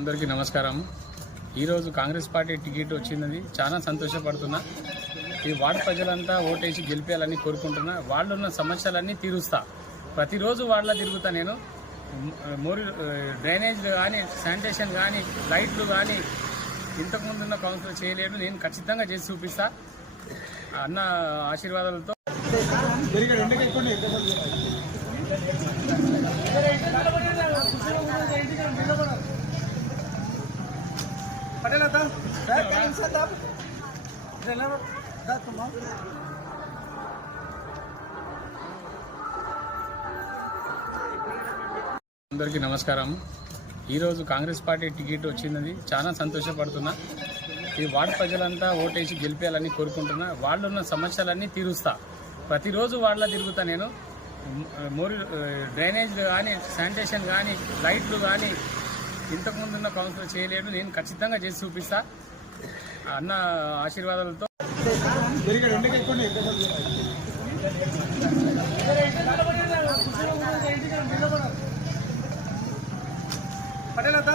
అందరికీ నమస్కారం। ఈరోజు కాంగ్రెస్ పార్టీ టికెట్ వచ్చింది, చాలా సంతోషపడుతున్నా। ఈ వార్డు ప్రజలంతా ఓటేసి గెలిపేయాలని కోరుకుంటున్నా। వాళ్ళు ఉన్న సమస్యలన్నీ తీరుస్తా, ప్రతిరోజు వాళ్ళ తిరుగుతా। నేను డ్రైనేజ్లు కానీ, శానిటేషన్ కానీ, లైట్లు కానీ ఇంతకుముందు ఉన్న కౌన్సిలర్ చేయలేడు, నేను ఖచ్చితంగా చేసి చూపిస్తా అన్న ఆశీర్వాదాలతో। అందరికీ నమస్కారం। ఈరోజు కాంగ్రెస్ పార్టీ టికెట్ వచ్చింది, చాలా సంతోషపడుతున్నా। ఈ వార్డు ప్రజలంతా ఓటేసి గెలిపేయాలని కోరుకుంటున్నా। వాళ్ళు ఉన్న సమస్యలన్నీ తీరుస్తా, ప్రతిరోజు వాళ్ళ తిరుగుతా। నేను డ్రైనేజ్లు కానీ, శానిటేషన్ కానీ, లైట్లు కానీ ఇంతకుముందు ఉన్న కౌన్సిలర్ చేయలేడు, నేను ఖచ్చితంగా చేసి చూపిస్తా అన్న ఆశీర్వాదాలతో। पटेल आता